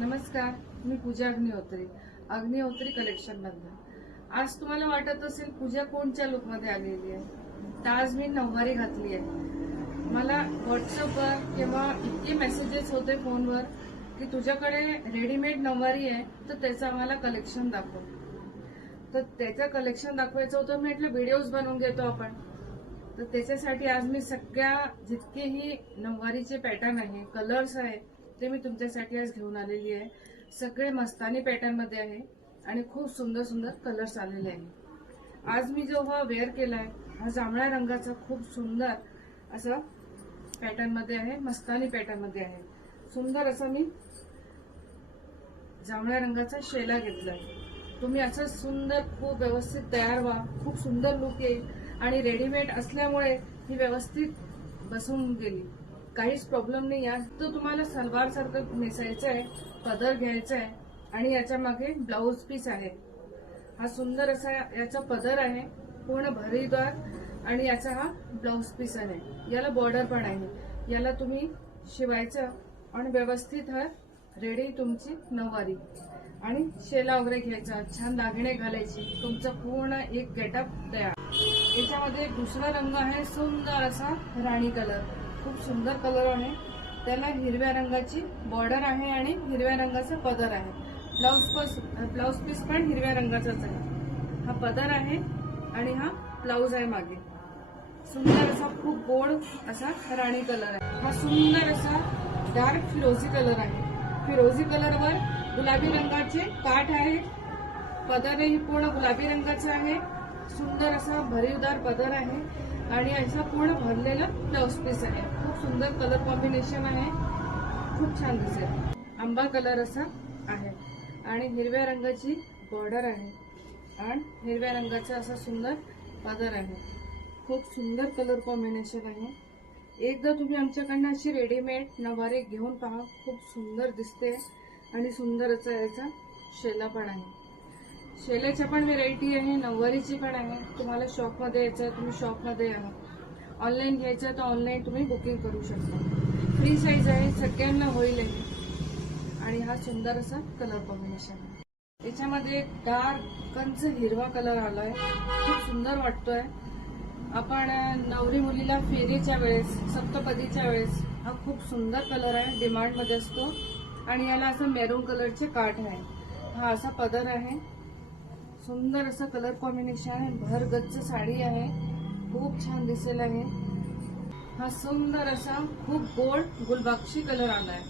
नमस्कार, मी पूजा अग्निहोत्री कलेक्शन मधून। आज तुम्हाला वाटत असेल पूजा कोणत्या लुक मध्ये आलेली आहे, तर आज मी नऊवारी घातली आहे। मला व्हॉट्सअपवर किंवा इतके मेसेजेस होते फोनवर की तुझ्याकडे रेडीमेड नऊवारी आहे तर त्याचं आम्हाला कलेक्शन दाखव। तर त्याचं कलेक्शन दाखवायचं होतं, मी म्हटलं व्हिडिओज बनवून घेतो आपण। तर त्याच्यासाठी आज मी सगळ्या जितकेही नऊवारीचे पॅटर्न आहे, कलर्स आहे, ते मी तुमच्यासाठी आज घेऊन आलेली आहे। सगळे मस्तानी पॅटर्न मध्ये आहे आणि खूप सुंदर सुंदर कलर्स आलेले आहे। आज मी जो हा वेअर केलाय हा जांभळ्या रंगाचा खूप सुंदर असा पॅटर्न मध्ये आहे, मस्तानी पॅटर्न मध्ये आहे। सुंदर असा मी जांभळ्या रंगाचा शेला घेतलाय। तुम्ही असं सुंदर खूप व्यवस्थित तयार व्हा, खूप सुंदर लुक येईल आणि रेडीमेड असल्यामुळे ही व्यवस्थित बसून गेली, काहीच प्रॉब्लेम नाही आहे। तो तुम्हाला सलवार सारखं नेसायचं आहे, पदर घ्यायचा आहे आणि याच्या मागे ब्लाउज पीस आहे। हा सुंदर असा याचा पदर आहे, पूर्ण भरीदार, आणि याचा हा ब्लाउज पीस आहे। याला बॉर्डर पण आहे। याला तुम्ही शिवायचं आणि व्यवस्थित हा रेडी तुमची नऊवारी आणि शेला वगैरे घ्यायचा, छान दागिने घालायचे, तुमचा पूर्ण एक गेटअप तयार। याच्यामध्ये एक दुसरा रंग आहे, सुंदर असा राणी कलर, खूप सुंदर कलर आहे। त्याला हिरव्या रंगाची बॉर्डर आहे आणि हिरव्या रंगाचा पदर आहे। ब्लाउज पीस पण हिरव्या रंगाचाच आहे। हा पदर आहे आणि हा ब्लाउज आहे मागे। सुंदर असा खूप गोड असा राणी कलर आहे। हा सुंदर असा डार्क फिरोजी कलर आहे। फिरोजी कलरवर गुलाबी रंगाचे काठ आहे। पदरही पूर्ण गुलाबी रंगाचा आहे। सुंदर असा भरीवदार पदर आहे आणि याचा पूर्ण भरलेला ब्लाउज पीस आहे। खूप सुंदर कलर कॉम्बिनेशन आहे, खूप छान दिसेल। आंबा कलर असा आहे आणि हिरव्या रंगाची बॉर्डर आहे आणि हिरव्या रंगाचा असा सुंदर पदर आहे। खूप सुंदर कलर कॉम्बिनेशन आहे। एकदा तुम्ही आमच्याकडनं अशी रेडीमेड नऊवारी घेऊन पहा, खूप सुंदर दिसते आणि सुंदर असा याचा शेला पण आहे। शेल्याच्या पण व्हेरायटी आहे, नऊवारीची पण आहे। तुम्हाला शॉपमध्ये यायचं तुम्ही शॉपमध्ये या, ऑनलाईन घ्यायचं तर ऑनलाईन तुम्ही बुकिंग करू शकता। फ्री साईज आहे, सगळ्यांना होईल आणि हा सुंदर असा कलर कॉम्बिनेशन आहे। याच्यामध्ये डार्क कंच हिरवा कलर आलाय, खूप सुंदर वाटतोय। आपण नवरी मुलीला फेरीच्या वेळेस, सप्तपदीच्या वेळेस हा खूप सुंदर कलर आहे, डिमांड मध्ये असतो। आणि याला असं मेरून कलरचे काठ आहे। हा असा पदर आहे, सुंदर असं कलर कॉम्बिनेशन आहे, भर गच्च साडी आहे, खूप छान दिसेल आहे। हा सुंदर असा खूप गोड गुलबक्षी कलर आलाय।